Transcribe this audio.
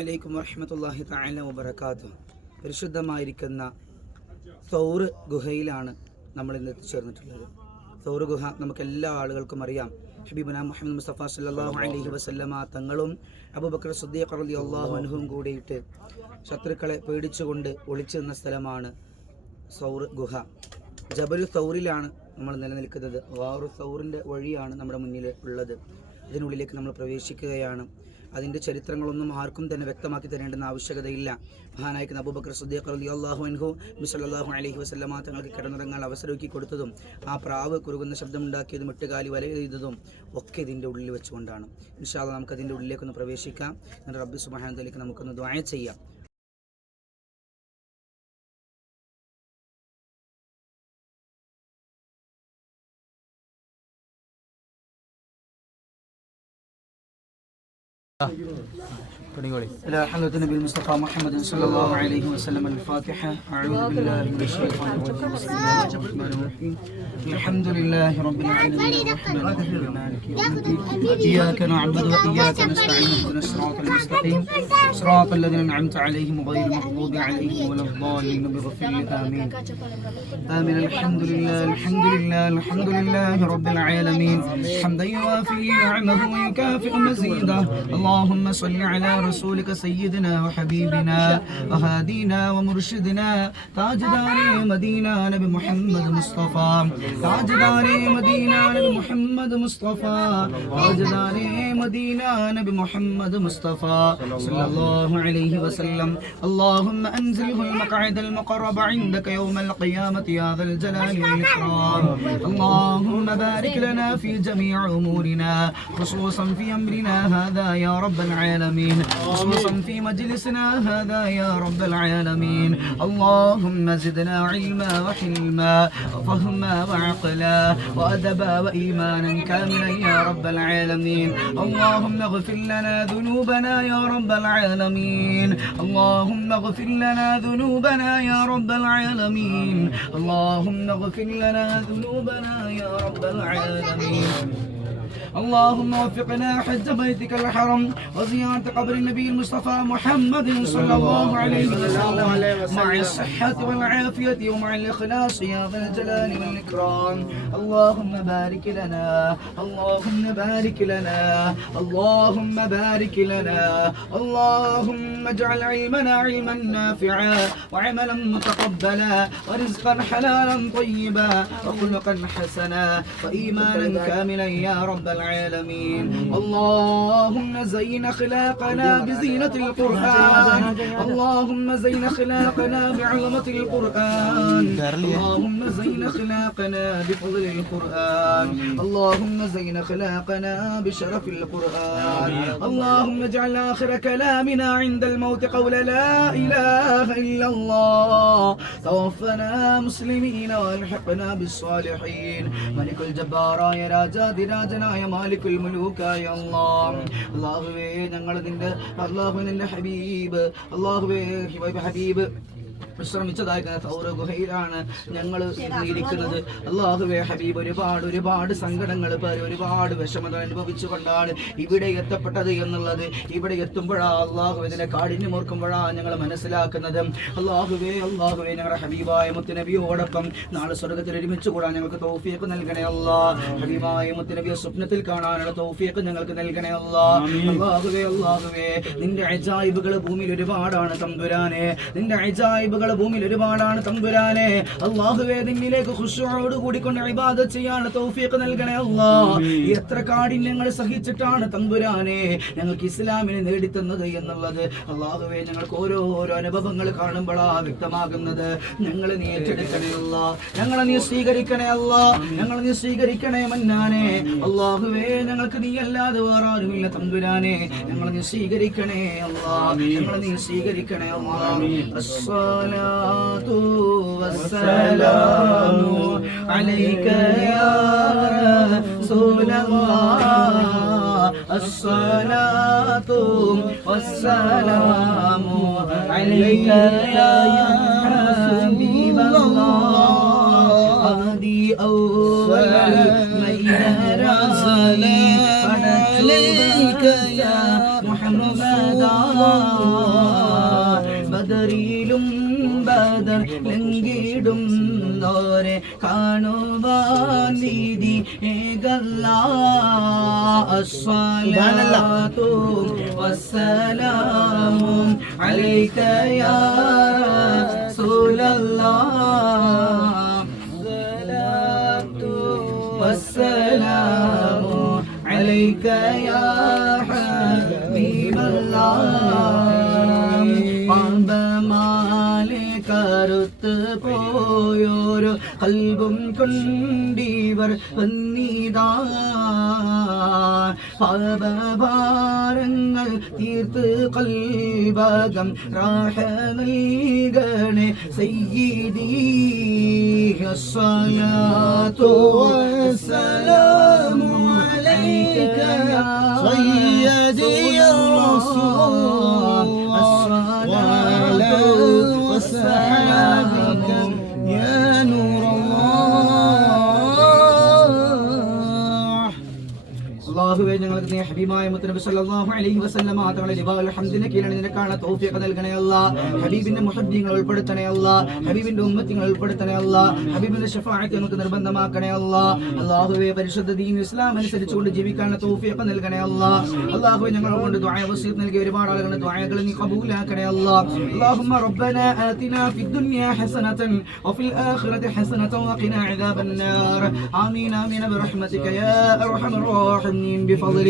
അലൈക്കും വറഹമത്തല്ലാഹി തആല വബർക്കാത്തു പരിശുദ്ധമായിരിക്കുന്ന സൗറ് ഗുഹയിലാണ് നമ്മൾ ഇന്ന് എത്തിച്ചേർന്നിട്ടുള്ളത് സൗറ് ഗുഹ നമുക്ക് എല്ലാ ആളുകൾക്കും അറിയാം. ഹബീബുന മുഹമ്മദ് മുസ്തഫ സല്ലല്ലാഹു അലൈഹി വസല്ലമ തങ്ങളും അബുബക്കർ സുദ്ദീഖ് അലി അള്ളാഹു അനുഹും കൂടിയിട്ട് ശത്രുക്കളെ പേടിച്ചുകൊണ്ട് ഒളിച്ചു നിന്ന സ്ഥലമാണ് സൗറ് ഗുഹ. ജബലു സൗറിലാണ് നമ്മൾ നിലനിൽക്കുന്നത്. വാറു സൗറിന്റെ വഴിയാണ് നമ്മുടെ മുന്നിൽ ഉള്ളത്. ഇതിനുള്ളിലേക്ക് നമ്മൾ പ്രവേശിക്കുകയാണ്. അതിന്റെ ചരിത്രങ്ങളൊന്നും ആർക്കും തന്നെ വ്യക്തമാക്കി തരേണ്ടുന്ന ആവശ്യകതയില്ല. മഹാനായിക്കുന്ന അബൂബക്കർ സുദ്ദീഖ് അലി അള്ളാഹു അൻഹു മിസല്ലാഹു അലഹി വസ്ലമ തങ്ങൾക്ക് കിടന്നിറങ്ങാൻ അവസരമൊക്കെ കൊടുത്തതും ആ പ്രാവ് കുറുകുന്ന ശബ്ദമുണ്ടാക്കിയതും എട്ടുകാലി വല ചെയ്തതും ഒക്കെ ഇതിന്റെ ഉള്ളിൽ വെച്ചുകൊണ്ടാണ്. ഇൻഷാല്ല നമുക്ക് അതിന്റെ ഉള്ളിലേക്കൊന്ന് പ്രവേശിക്കാം. റബ്ബി സുബാനത്തിലേക്ക് നമുക്കൊന്ന് ദ്വായ ചെയ്യാം. 啊。حضرة النبي المصطفى محمد صلى الله عليه وسلم الفاتحة. أعوذ بالله من الشيطان الرجيم. بسم الله الرحمن الرحيم. الحمد لله رب العالمين. الرحمن الرحيم. مالك يوم الدين. إياك نعبد وإياك نستعين. اهدنا الصراط المستقيم. صراط الذين أنعمت عليهم غير المغضوب عليهم ولا الضالين. بغفر آمين. آمين. الحمد لله. الحمد لله. الحمد لله رب العالمين. حمدا يوافي نعمه ويكافئ مزيده. اللهم صل على رسولك سيدنا وحبيبنا وهادينا ومرشدنا تاجدار مدينة نبي محمد مصطفى. تاجدار مدينة نبي محمد مصطفى. تاجدار مدينة نبي محمد مصطفى. صلى الله عليه وسلم. اللهم أنزله المقعد المقرب عندك يوم القيامة يا ذا الجلال والإكرام. اللهم بارك لنا في جميع أمورنا خصوصا في أمرنا هذا يا رب العالمين. خصوصا في مجلسنا هذا يا رب العالمين. اللهم زدنا علما وحلما وفهما وعقلا وأدبا وإيمانا كاملا يا رب العالمين. اللهم اغفر لنا ذنوبنا يا رب العالمين. اللهم اغفر لنا ذنوبنا يا رب العالمين. اللهم اغفر لنا ذنوبنا يا رب العالمين. اللهم وفقنا حج بيتك الحرم وزيارة قبر النبي المصطفى محمد صلى الله عليه وسلم مع الصحة والعافية ومع الإخلاص يا ذا الجلال والإكرام. اللهم بارك لنا اللهم بارك لنا اللهم بارك لنا اللهم اجعل علمنا علما نافعا وعملا متقبلا ورزقا حلالا طيبا وخلقا حسنا وإيمانا كاملا يا رب رب العالمين. اللهم زين خلاقنا بزينة القرآن. اللهم زين خلاقنا بعظمة القرآن. اللهم زين خلاقنا بفضل القرآن. اللهم زين خلاقنا بشرف القرآن. اللهم اجعل آخر كلامنا عند الموت قول لا إله إلا الله. توفنا مسلمين وألحقنا بالصالحين. ملك الجبار يا راجا دراجنا രാജനായ മാലിക്കുൽ മുലൂക്കായ അല്ലാഹ്. അല്ലാഹുവേ ഞങ്ങൾ നിന്റെ അള്ളാഹു നിന്റെ ഹബീബ്. അള്ളാഹുവേ ഹബീബ്. വിശ്രമിച്ചതായ സൗര ഗുഹയിലാണ് ഞങ്ങൾ ഇരിക്കുന്നത് അള്ളാഹുവേ ഹബീബ് ഒരുപാട് ഒരുപാട് സങ്കടങ്ങൾ ഒരുപാട് വിഷമത അനുഭവിച്ചു കൊണ്ടാണ് ഇവിടെ എത്തപ്പെട്ടത് എന്നുള്ളത്. ഇവിടെ എത്തുമ്പോഴാ അള്ളാഹു ഇതിനെ കാഠിന്യം ഓർക്കുമ്പോഴാ ഞങ്ങൾ മനസ്സിലാക്കുന്നത്. അള്ളാഹുവേ അള്ളാഹുവേ ഞങ്ങളുടെ ഹബീബായ മുത്തുനബിയോടൊപ്പം നാളെ സ്വർഗത്തിൽ ഒരുമിച്ച് കൂടാൻ ഞങ്ങൾക്ക് തൗഫീഖ് നൽകണേ അല്ലാ. ഹബീബായ മുത്തുനബിയെ സ്വപ്നത്തിൽ കാണാനുള്ള തൗഫീഖ് ഞങ്ങൾക്ക് നൽകണേ അല്ലാ. അള്ളാഹുവേ അള്ളാഹുവേ നിന്റെ അജായിബുകൾ ഭൂമിയിൽ ഒരുപാടാണ് തമ്പുരാനെ. നിന്റെ അജായിബുകൾ ഭൂമിയിൽ ഒരുപാടാണ് തമ്പുരാനെ. അള്ളാഹുവേ നിന്നിലേക്ക് ഖുശുവോട് കൂടിക്കൊണ്ട് ഇബാദത്ത് ചെയ്യാൻ തൗഫീഖ് നൽകണേ അല്ലാ എത്ര കാഠിന്യങ്ങൾ സഹിച്ചിട്ടാണ് തമ്പുരാനെ ഞങ്ങൾക്ക് ഇസ്ലാമിനെ നേടിത്തന്നത് എന്നുള്ളത്. അള്ളാഹുവേ ഞങ്ങൾക്ക് ഓരോരോ ഓരോ അനുഭവങ്ങൾ കാണുമ്പോഴാ വ്യക്തമാകുന്നത്. ഞങ്ങൾ നീ ഏറ്റെടുക്കണേ അല്ല ഞങ്ങളെ നീ സ്വീകരിക്കണേ അല്ല ഞങ്ങൾ നീ സ്വീകരിക്കണേ മന്നാനെ. അള്ളാഹുവേ ഞങ്ങൾക്ക് നീ അല്ലാതെ വേറെ ആരുമില്ല തമ്പുരാനെ. ഞങ്ങൾ നീ സ്വീകരിക്കണേ അല്ലാ ഞങ്ങൾ നീ സ്വീകരിക്കണേ അല്ലാ الصلاة والسلام عليك يا رسول الله. الصلاة والسلام عليك يا حبيب الله. هذه أول ميراني عليك يا محمد. ബദറിലും ബദർ ലംഘിടും നോരെ കാണുവാൻ നീതി ഏകല്ല അസ്സലാത്തു വസ്സലാമും അലൈക യാ റസൂലല്ലാഹ് والسلام عليك يا കറുത്ത് പോയോരു കൽബും കൊണ്ടിവർ വന്നിതാ പാപഭാരങ്ങൾ തീർത്ത് കൽബകം റാഹ നൽകണേ സയ്യിദീ الصلاة والسلام عليك يا سيدي يا നീ ഹബീബായ മുത്തനബി സല്ലല്ലാഹു അലൈഹി വസല്ലമ തങ്ങളെ ലിബാഉൽ ഹംദിനെ കീഴിൽ നിനക്കാണ് തൗഫീഖ് നൽകണേ അല്ലാ ഹബീബിന്റെ മുഹബ്ബീങ്ങൾ ഉൾപ്പെടുത്തണേ അല്ലാ ഹബീബിന്റെ ഉമ്മത്തിങ്ങൾ ഉൾപ്പെടുത്തണേ അല്ലാ ഹബീബിന്റെ ഷഫാഅത്ത് നമുക്ക് നിർബന്ധമാക്കണേ അല്ലാ അള്ളാഹുവെ പരിശുദ്ധ ദീൻ ഇസ്ലാം അനുസരിച്ചുകൊണ്ട് ജീവിക്കാനുള്ള തൗഫീഖ് നൽകണേ അല്ലാ അള്ളാഹുവെ ഞങ്ങളെ കൊണ്ട് ദുആ വസീയത്ത് നൽകിയ ഒരുപാട് ആളുകളുടെ ദുആകൾ നീ കബൂലാക്കണേ അല്ലാ اللهم ربنا آتنا في الدنيا حسنة وفي الآخرة حسنة وقنا عذاب النار آمين آمين برحمتك يا أرحم الراحمين بفضل